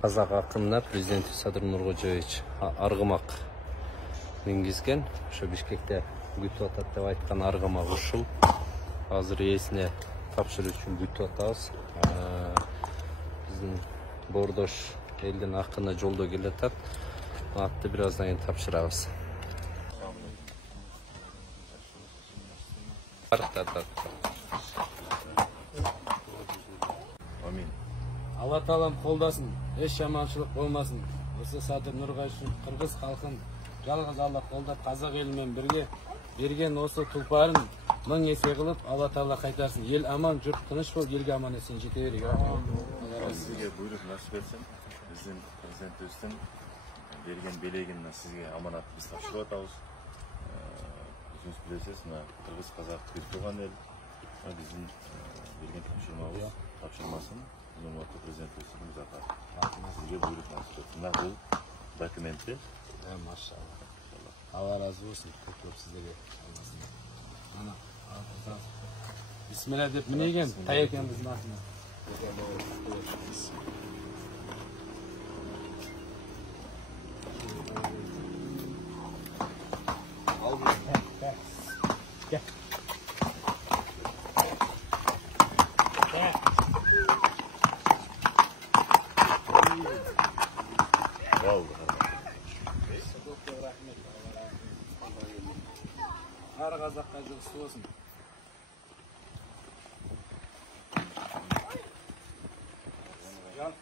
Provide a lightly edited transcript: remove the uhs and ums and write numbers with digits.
Қазақ ақынына президент Садыр Нұрғожаевич арғымақ мінгізген. Ошо Бишкекте күтүп атат деп айткан арғымак ушул. Азыр ээсине тапшыруу үчүн күтүп атабыз. Биздин боордош элдин акыны жолдо келатат. Атты бираздан кийин тапшырабыз. Амин. Алла Таалам колдосын, эч жаманчылык болмасын. Осы Садыр Нургайчиев кыргыз халкын жалгыз Алла колдоп, казак эли менен бирге берген осы тулпарын 1000 эсе кылып, Алла Таала кайтарсын. Ел аман, журт тыныч болуп, элге аман эсен жете берейик. Сизге буйрук насип этсин. Биздин президентибиздин берген белегин сизге аманат биз тапшырып атабыз. Өзүңүз билесиз, мына кыргыз казак бир тууган эл. Биздин берген тапшырмасын урматтуу президентибиздин музакат. Сизге буйрук насип этсин. Мына бул документти. Машалла. Алла разы болсын. Көп сиздерге. Ана, бисмилlah деп минеген таекемиздин атына. Ар казакка жылкысы болсун. Жан